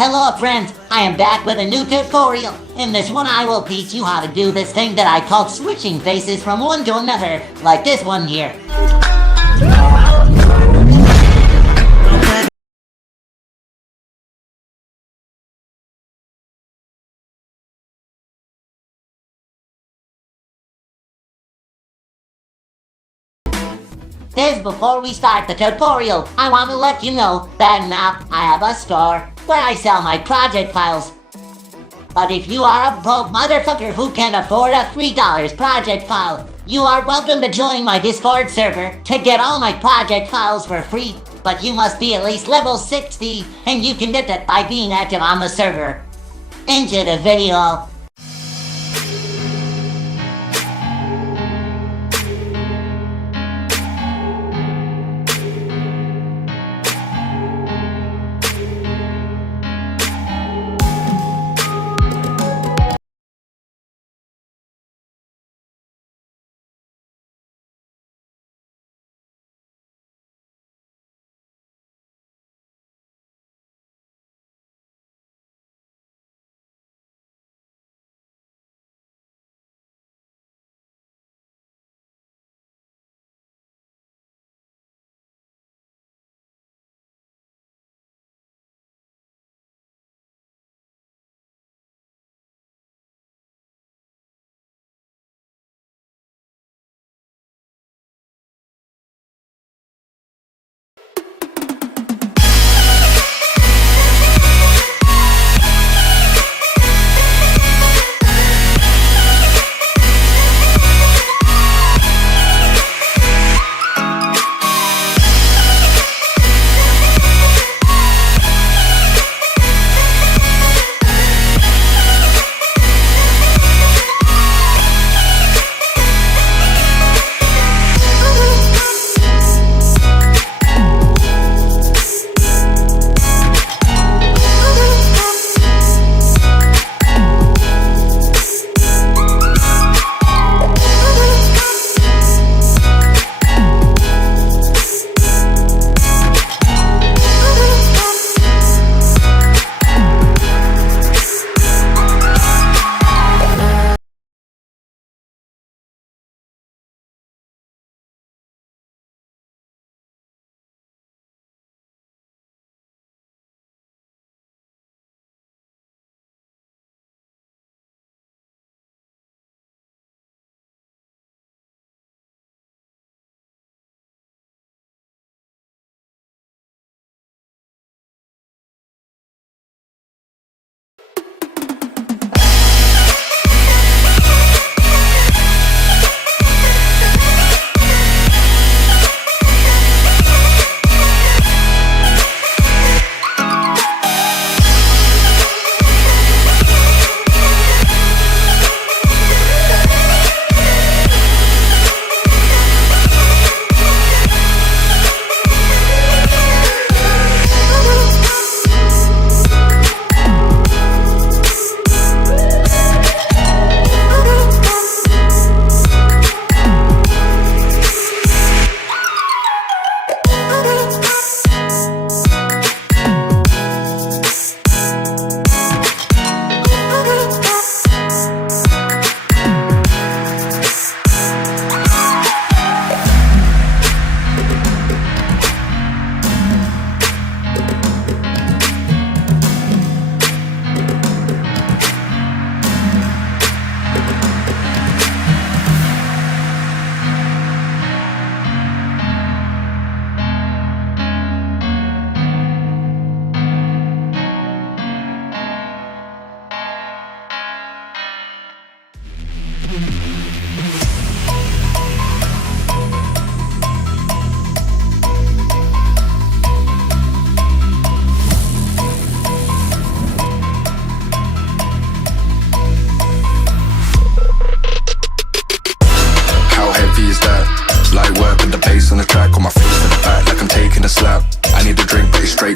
Hello friends, I am back with a new tutorial. In this one I will teach you how to do this thing that I call switching faces from one to another, like this one here. This before we start the tutorial, I want to let you know that now I have a store where I sell my project files. But if you are a broke motherfucker who can afford a $3 project file, you are welcome to join my Discord server to get all my project files for free. But you must be at least level 60, and you can get that by being active on the server. Enjoy the video.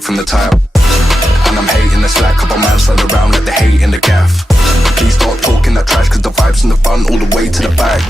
From the tap, and I'm hating the slack. Couple man slide around like they hate in the gaff. Please stop talking that trash, cause the vibes in the front all the way to the back.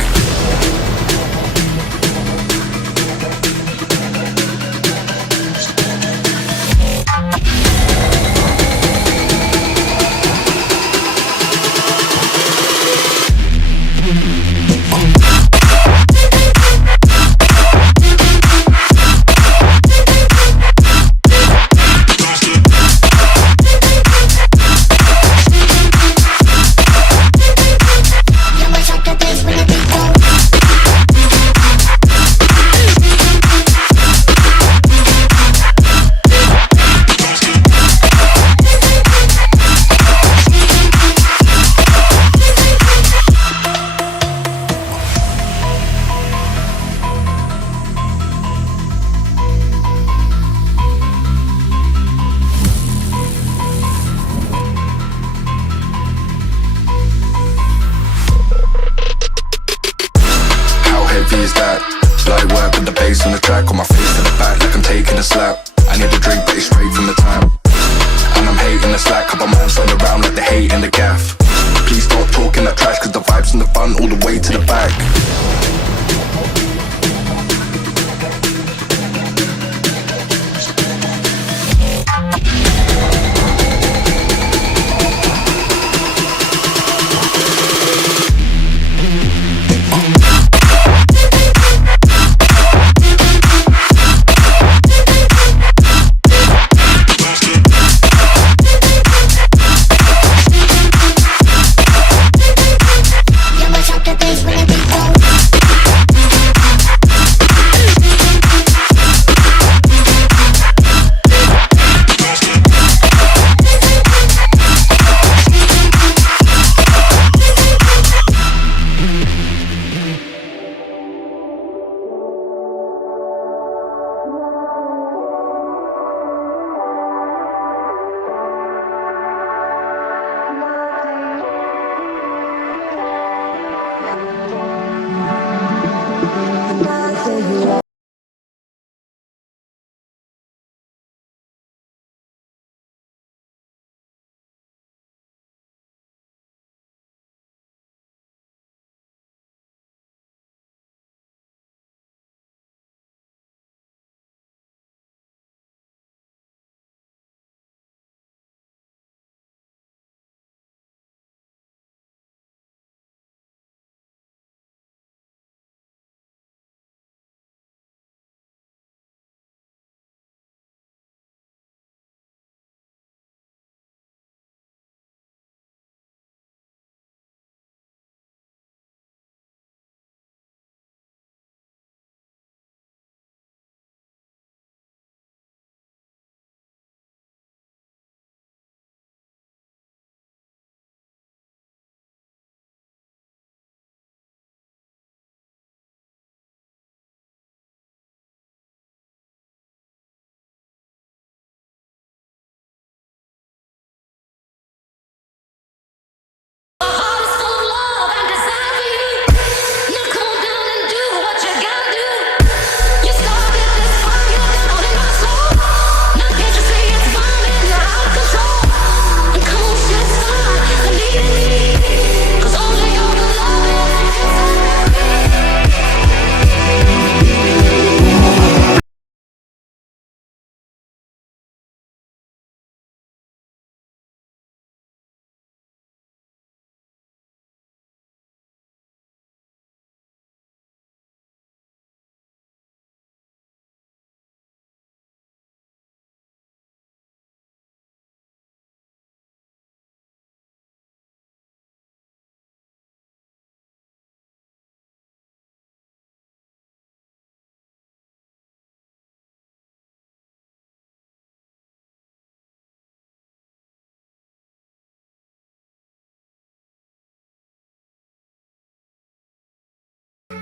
is that? Light work with the bass on the track, on my face to the back like I'm taking a slap. I need a drink but it's straight from the tap, and I'm hating the slack. Couple man stand around like they hate in the gaff. Please stop talking that trash, cause the vibes and the fun all the way to the back.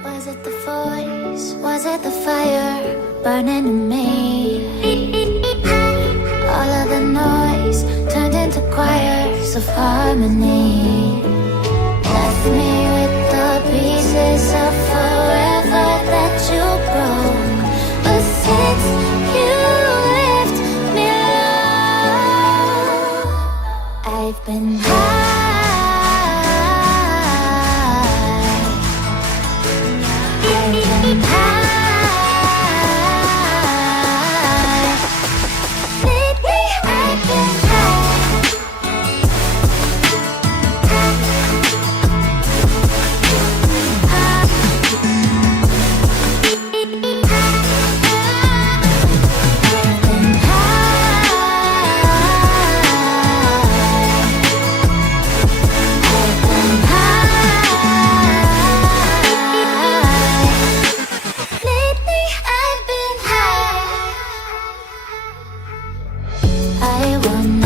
Was it the voice? Was it the fire burning in me? All of the noise turned into choirs of harmony. Left me with the pieces of forever that you broke. But since you left me alone, I've been high. I want